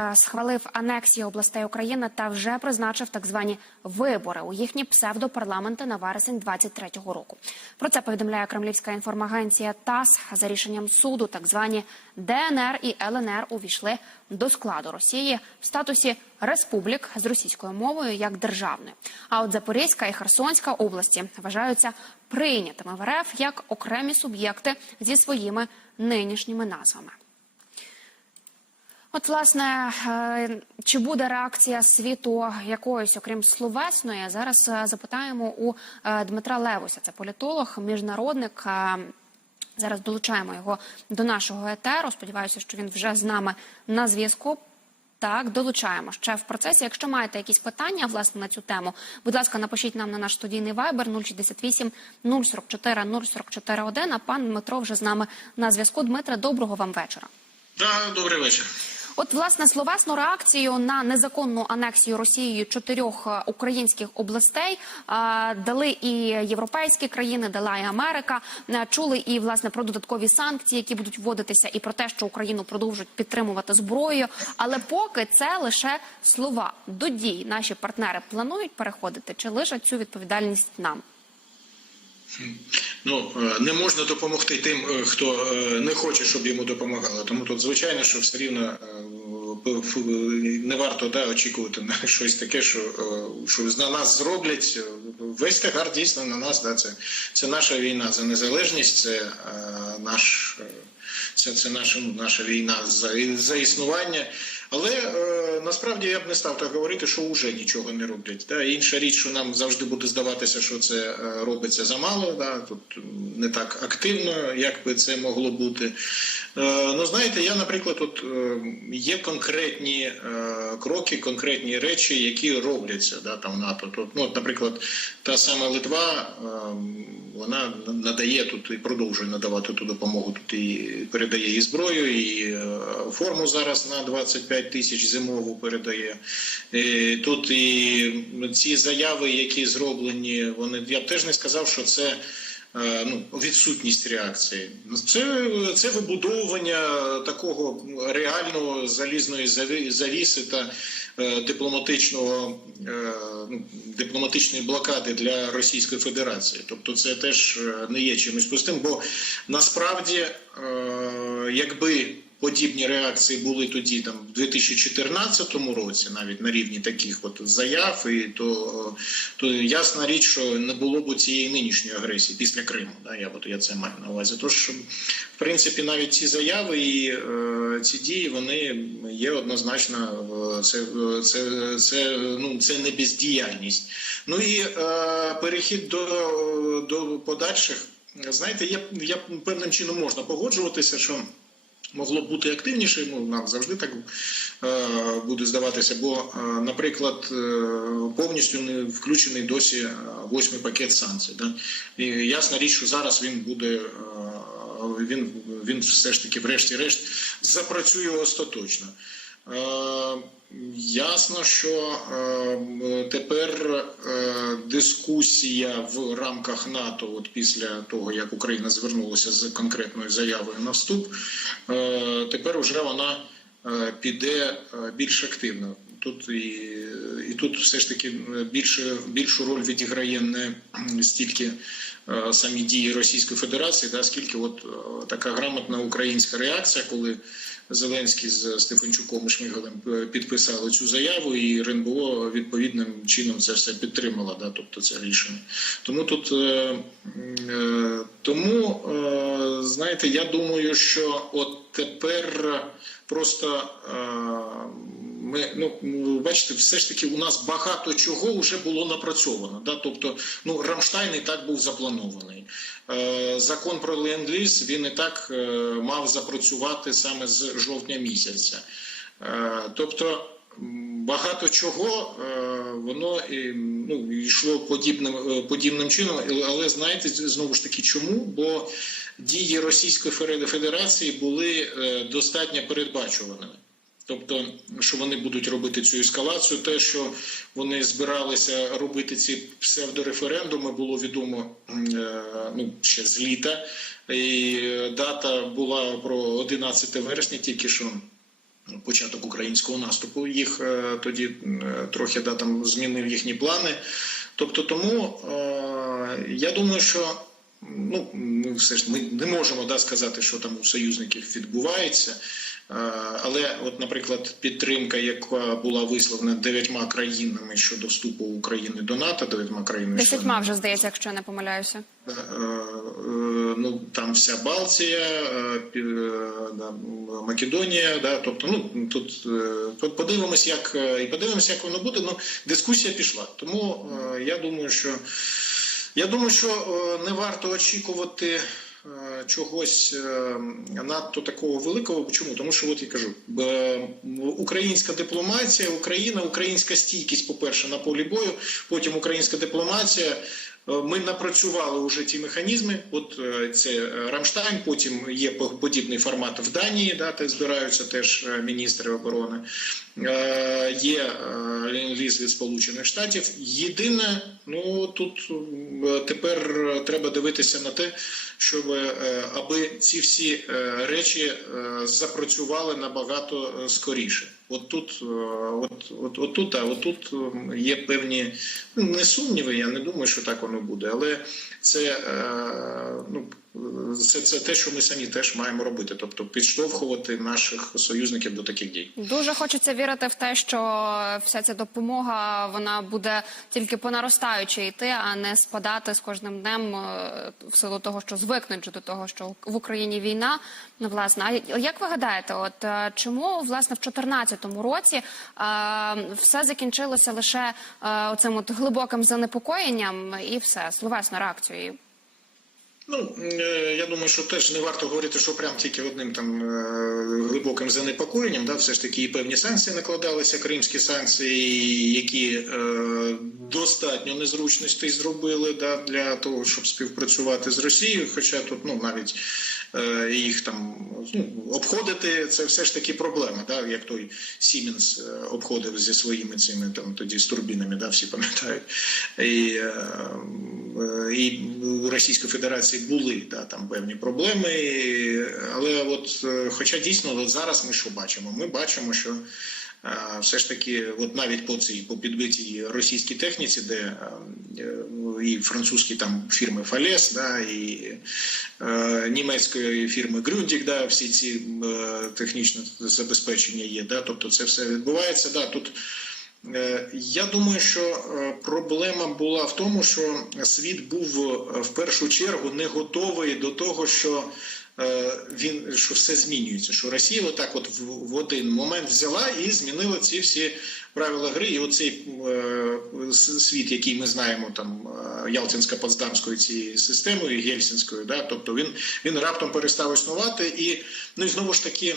Е, схвалив анексію областей України та вже призначив так звані вибори у їхні псевдопарламенти на вересень 23-го року. Про це повідомляє кремлівська інформагенція ТАСС. За рішенням суду, так звані ДНР і ЛНР увійшли до складу Росії в статусі республік з російською мовою як державною. А от Запорізька і Херсонська області вважаються прийнятими в РФ як окремі суб'єкти зі своїми нинішніми назвами. От, власне, е, чи буде реакція світу якоюсь, окрім словесної? Зараз е, запитаємо у е, Дмитра Левуся. Це політолог, міжнародник. Зараз долучаємо його до нашого етеру. Сподіваюся, що він вже з нами на зв'язку. Так, долучаємо ще в процесі. Якщо маєте якісь питання власне на цю тему, будь ласка, напишіть нам на наш студійний вайбер 068 044 044 1. А пан Дмитро вже з нами на зв'язку. Дмитре, доброго вам вечора. Да, добрий вечір. От власне словесну реакцію на незаконну анексію Росією чотирьох е, українських областей е, дали і європейські країни, дала і Америка. Е, Чули і власне про додаткові санкції, які будуть вводитися, і про те, що Україну продовжують підтримувати зброєю. Але поки це лише слова до дій. Наші партнери планують переходити чи лишать цю відповідальність нам. Ну е, не можна допомогти тим, е, хто е, не хоче, щоб йому допомагали. Тому тут звичайно, що все рівно не варто да, очікувати на щось таке, що, що на нас зроблять. Весь тягар дійсно на нас. Да, це, це наша війна за незалежність, це наш. Це, це наша, наша війна за, за існування. Але е, насправді я б не став так говорити, що вже нічого не роблять. Да? Інша річ, що нам завжди буде здаватися, що це е, робиться замало. Да? Тут не так активно, як би це могло бути. Е, ну знаєте, я, наприклад, от е, є конкретні е, кроки, конкретні речі, які робляться да, там НАТО. Тут, ну, от, наприклад, та сама Литва. е, вона надає тут і продовжує надавати ту допомогу. Тут і передає і зброю, і е, форму зараз на 25 тисяч зимову передає. Тут і ці заяви, які зроблені, вони я б теж не сказав, що це. е, Ну, відсутність реакції. Це, це вибудовування такого реального залізної заві- завіси та е, дипломатичного е, ну, дипломатичної блокади для Російської Федерації. Тобто, це теж е, не є чимось пустим, бо насправді, е, якби подібні реакції були тоді, там в 2014 році, навіть на рівні таких от заяв, і то, то ясна річ, що не було б цієї нинішньої агресії після Криму. Да, я от я це маю на увазі. Тож, в принципі, навіть ці заяви і е, ці дії вони є однозначно. е, Це, це, це, ну, це не бездіяльність. Ну і е, перехід до, до подальших. Знаєте, я, я певним чином можна погоджуватися, що могло б бути активніше. Ну нам завжди так е, буде здаватися. Бо, е, наприклад, е, повністю не включений досі е, восьмий пакет санкцій. Да? І ясна річ, що зараз він буде. е, він, він все ж таки, врешті-решт, запрацює остаточно. Е, Ясно, що е, тепер е, дискусія в рамках НАТО, от після того як Україна звернулася з конкретною заявою на вступ, тепер вже вона піде більш активно. Тут і, і тут все ж таки більше більшу роль відіграє не стільки самі дії Російської Федерації, да, скільки от е, така грамотна українська реакція, коли Зеленський з Стефанчуком і Шмигалем е, підписали цю заяву, і РНБО відповідним чином це все підтримала, да, тобто це рішення. Тому тут е, е, тому е, знаєте, я думаю, що от тепер просто. Ми ну бачите, все ж таки у нас багато чого вже було напрацьовано. Да? Тобто, ну Рамштайн і так був запланований. Е, закон про ленд-ліз він і так е, мав запрацювати саме з жовтня місяця. Е, тобто багато чого е, воно і, ну, йшло подібним, е, подібним чином, але знаєте, знову ж таки, чому? Бо дії Російської Федерації були е, достатньо передбачуваними. Тобто, що вони будуть робити цю ескалацію, те, що вони збиралися робити ці псевдореферендуми, було відомо е, ну, ще з літа. І дата була про 11 вересня, тільки що початок українського наступу. Їх е, тоді е, трохи да, там змінив їхні плани. Тобто, тому я думаю, що ну, ми все ж ми не можемо да, сказати, що там у союзників відбувається. Але, от, наприклад, підтримка, яка була висловлена дев'ятьма країнами щодо вступу України до НАТО, дев'ятьма країнами Десятьма вже здається, якщо не помиляюся. Е, е, ну там вся Балтія, е, Македонія, да, тобто, ну тут подивимось, як і подивимось, як воно буде. Ну, дискусія пішла. Тому я думаю, що я думаю, що е, не варто очікувати. е, Чогось е, надто такого великого. Чому? Тому що от я кажу, українська дипломатія, Україна, українська стійкість, по-перше, на полі бою, потім українська дипломатія. Е, Ми напрацювали вже ті механізми. От е, це е, Рамштайн, потім є по- подібний формат в Данії, да, де збираються теж міністри оборони. Є е, від Сполучених Штатів. Єдине, ну тут тепер треба дивитися на те, щоб аби ці всі речі запрацювали набагато скоріше. От тут, е, от, от, от тут, а от тут е, є певні ну, не сумніви. Я не думаю, що так воно буде, але це, е, ну, це, це те, що ми самі теж маємо робити, тобто підштовхувати наших союзників до таких дій. Дуже хочеться вірити в те, що вся ця допомога вона буде тільки по наростаючій йти, а не спадати з кожним днем е, в силу того, що звикнуть до того, що в Україні війна. Ну, власне, а як ви гадаєте, от е, чому власне в 2014 році е, все закінчилося лише е, цим от глибоким занепокоєнням і все словесною реакцією? Ну е, я думаю, що теж не варто говорити, що прям тільки одним там е, глибоким занепокоєнням. Да, все ж таки і певні санкції накладалися, кримські санкції, які е, достатньо незручностей зробили да, для того, щоб співпрацювати з Росією. Хоча тут ну навіть їх там ну, обходити, це все ж таки проблема. Да, як той Сіменс е, обходив зі своїми цими там тоді з турбінами, да, всі пам'ятають. І, е, е, і у Російської Федерації були да, там певні проблеми, але от, е, хоча дійсно от зараз ми що бачимо? Ми бачимо, що е, все ж таки, от навіть по цій по підбитій російській техніці, де е, і французькі там фірми Фалес, да, і е, німецької фірми Грюндік, да, всі ці е, технічне забезпечення є. Да, тобто це все відбувається. Да, тут Е, Я думаю, що е, проблема була в тому, що світ був в першу чергу не готовий до того, що він що все змінюється. Що Росія отак, от в, один момент взяла і змінила ці всі правила гри. І оцей е, світ, який ми знаємо, там е, Ялтинсько-Потсдамською цією системою, Гельсінською, да, тобто він, він раптом перестав існувати, і ну і знову ж таки.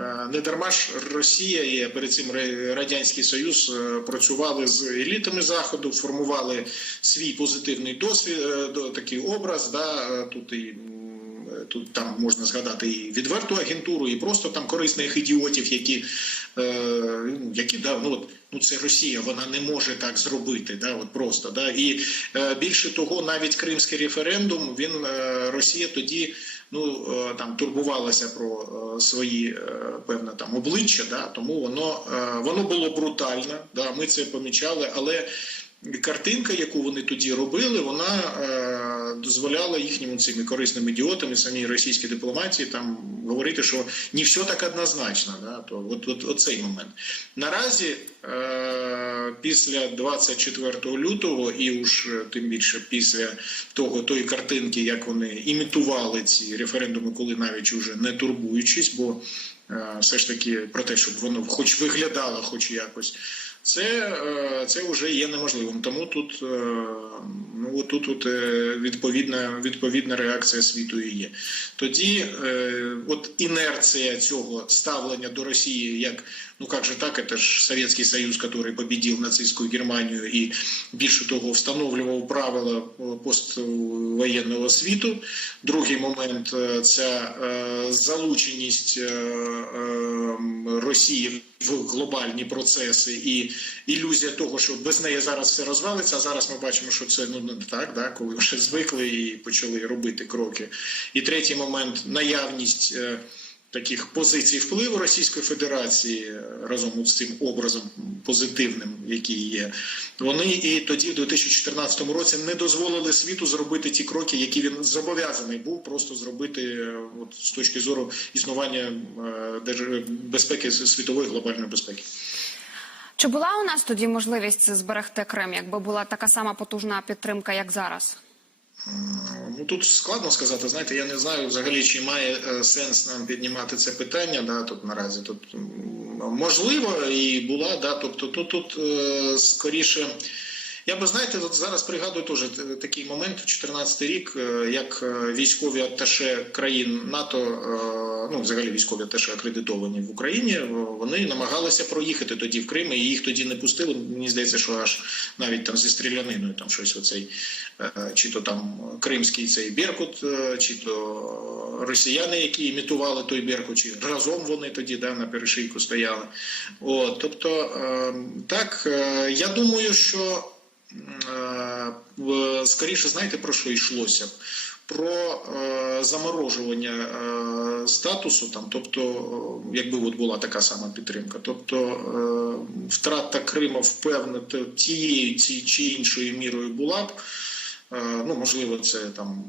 Е, Не дарма ж Росія і перед цим Радянський Союз е, працювали з елітами заходу, формували свій позитивний досвід, е, такий образ. Да, е, тут і е, тут там можна згадати і відверту агентуру, і просто там корисних ідіотів, які, е, ну, які да, ну от. Ну, це Росія, вона не може так зробити, да, от просто да. І е, більше того, навіть кримський референдум, він е, Росія тоді ну там турбувалася про свої певне там обличчя, да, тому воно, воно було брутально. Да, ми це помічали, але картинка, яку вони тоді робили, вона е, дозволяла їхнім цими корисними ідіотами, самій російській дипломатії, там говорити, що не все так однозначно. Да, то от, от, от цей момент. Наразі е, після 24 лютого, і уж е, тим більше після того тої картинки, як вони імітували ці референдуми, коли навіть уже не турбуючись, бо е, все ж таки про те, щоб воно хоч виглядало, хоч якось. Це, е, це вже є неможливим. Тому тут, е, ну, тут, тут е, відповідна, відповідна реакція світу і є. Тоді от інерція цього ставлення до Росії, як ну як же так, це ж Совєтський Союз, який побідів нацистську Германію і більше того встановлював правила поствоєнного світу. Другий момент це залученість Росії в глобальні процеси і ілюзія того, що без неї зараз все розвалиться. А зараз ми бачимо, що це ну не так, да, коли вже звикли і почали робити кроки. І третій момент наявність. Таких позицій впливу Російської Федерації е, разом з цим образом позитивним, який є, вони і тоді, в 2014 році, не дозволили світу зробити ті кроки, які він зобов'язаний був просто зробити е, от, з точки зору існування е, безпеки світової глобальної безпеки. Чи була у нас тоді можливість зберегти Крим, якби була така сама потужна підтримка, як зараз? Ну тут складно сказати. Знаєте, я не знаю взагалі, чи має е, сенс нам піднімати це питання. Да, тут наразі тут можливо і була, да. Тобто, тут тут е, скоріше. Я би знаєте, от зараз пригадую теж такий момент, 14 рік, е, як е, військові атташе країн НАТО, е, ну взагалі військові атташе акредитовані в Україні, вони намагалися проїхати тоді в Крим, і їх тоді не пустили. Мені здається, що аж навіть там зі стріляниною, там щось оцей, чи то там кримський цей Беркут, чи то росіяни, які імітували той Беркут, чи разом вони тоді да, на перешийку стояли. От, тобто, е, так, я думаю, що скоріше знаєте про що йшлося? Про е, заморожування е, статусу, там, тобто, е, якби от була така сама підтримка, тобто е, втрата Крима впевнено тією ці, чи іншою мірою була б. Е, ну, можливо, це там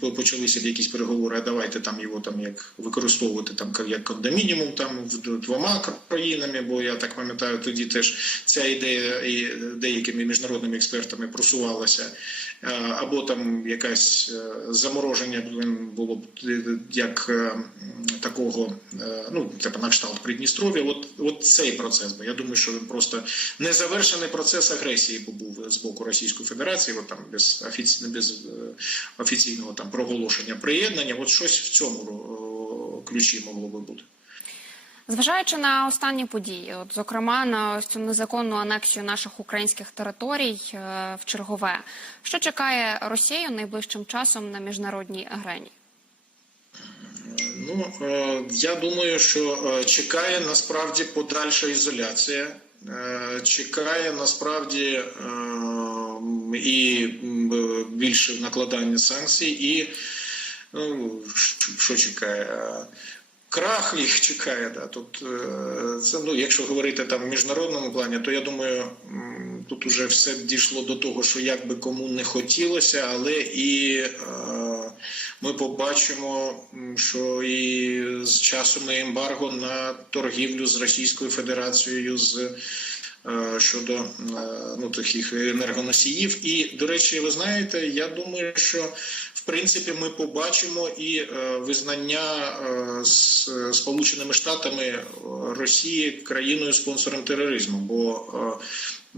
почалися якісь переговори, а давайте там його там як використовувати там як кондомінімум там в двома країнами, бо я так пам'ятаю, тоді теж ця ідея і деякими міжнародними експертами просувалася. Або там якась е, замороження було б е, як е, такого, ну типу на кшталт Придністров'я. От, от цей процес, бо я думаю, що він просто незавершений процес агресії був з боку Російської Федерації, от там без офіційно без офіційного там проголошення приєднання. От щось в цьому е, ключі могло би бути. Зважаючи на останні події, от зокрема на ось цю незаконну анексію наших українських територій е, в чергове, що чекає Росію найближчим часом на міжнародній арені? Ну е, я думаю, що е, чекає насправді подальша ізоляція, е, чекає насправді е, і більше накладання санкцій, і ну, що- чекає? Е, Крах їх чекає, да. Тут е, це ну, якщо говорити там в міжнародному плані, то я думаю, тут уже все дійшло до того, що як би кому не хотілося, але і е, ми побачимо, що і з часом і ембарго на торгівлю з Російською Федерацією з е, щодо е, ну, таких енергоносіїв. І, до речі, ви знаєте, я думаю, що в принципі ми побачимо і е, визнання е, з Сполученими Штатами е, Росії країною спонсором тероризму. Бо е,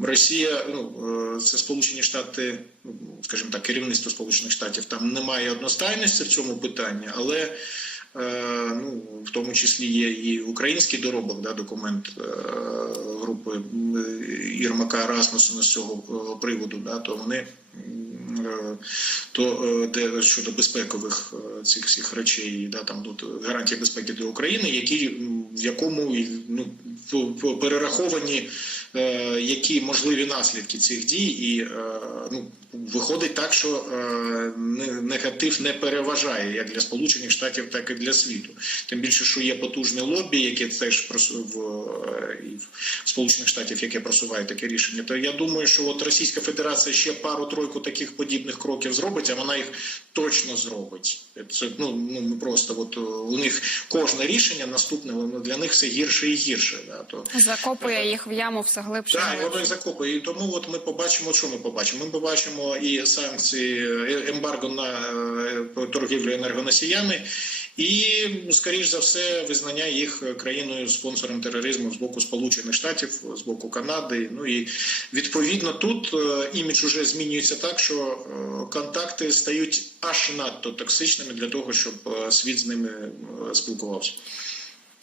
Росія, ну е, це Сполучені Штати, ну, скажімо так, керівництво Сполучених Штатів там немає одностайності в цьому питанні, але Е, ну, в тому числі є і український доробок, да, документ е, групи Ірмака Расмусона з цього е, приводу, да, то вони е, то е, де щодо безпекових е, цих всіх речей, да, там тут гарантії безпеки для України, які в якому ну, перераховані е, які можливі наслідки цих дій, і е, ну виходить так, що е, негатив не переважає як для Сполучених Штатів, так і для світу. Тим більше, що є потужне лобі, яке теж в, е, Сполучених Штатів, яке просуває таке рішення. То я думаю, що от Російська Федерація ще пару-тройку таких подібних кроків зробить, а вона їх точно зробить. Це ну, ну ми просто от е, у них кожне рішення наступне воно для них все гірше і гірше. Да, то Закопує їх в яму все глибше. так, і воно їх закопує. І тому от ми побачимо, що ми побачимо. Ми побачимо і санкції, е, ембарго на е, торгівлю енергоносіями, і, скоріш за все, визнання їх країною спонсором тероризму з боку Сполучених Штатів, з боку Канади. Ну і відповідно тут е, імідж уже змінюється так, що е, контакти стають аж надто токсичними для того, щоб е, світ з ними спілкувався.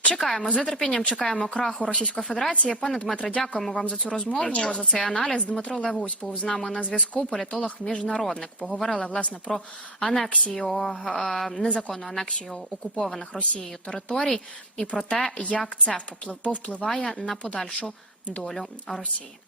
Чекаємо з нетерпінням. Чекаємо краху Російської Федерації. Пане Дмитре, дякуємо вам за цю розмову. Дякую. За цей аналіз. Дмитро Левусь був з нами на зв'язку. Політолог міжнародник. Поговорили власне про анексію е, незаконну анексію окупованих Росією територій і про те, як це повпливає на подальшу долю Росії.